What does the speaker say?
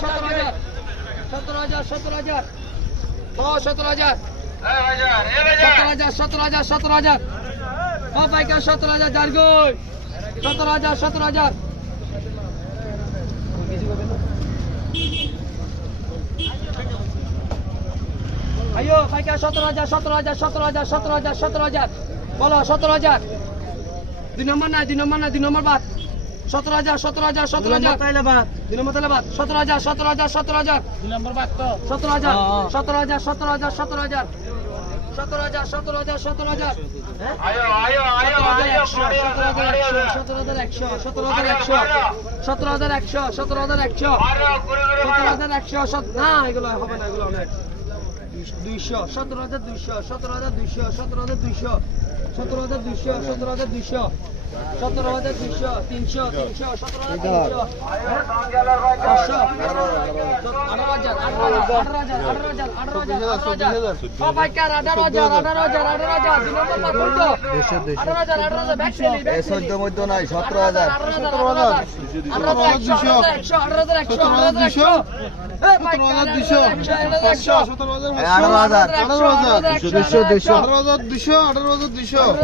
17,000 17,000 17,000 17,000 ও পাইকার 17,000 জারগুই 17,000 আইও পাইকার 17,000 বলো 17,000 দুই নম্বর বাদ 17,000 তাইলে বাদ 17,000 দুই নম্বর বাদ তো 17,000 আইও 17,100 না এগুলো হবে না এগুলো অনেক 200 17,200 17,200 17,200 17,200 17,200 17,200 300 17,200 18,200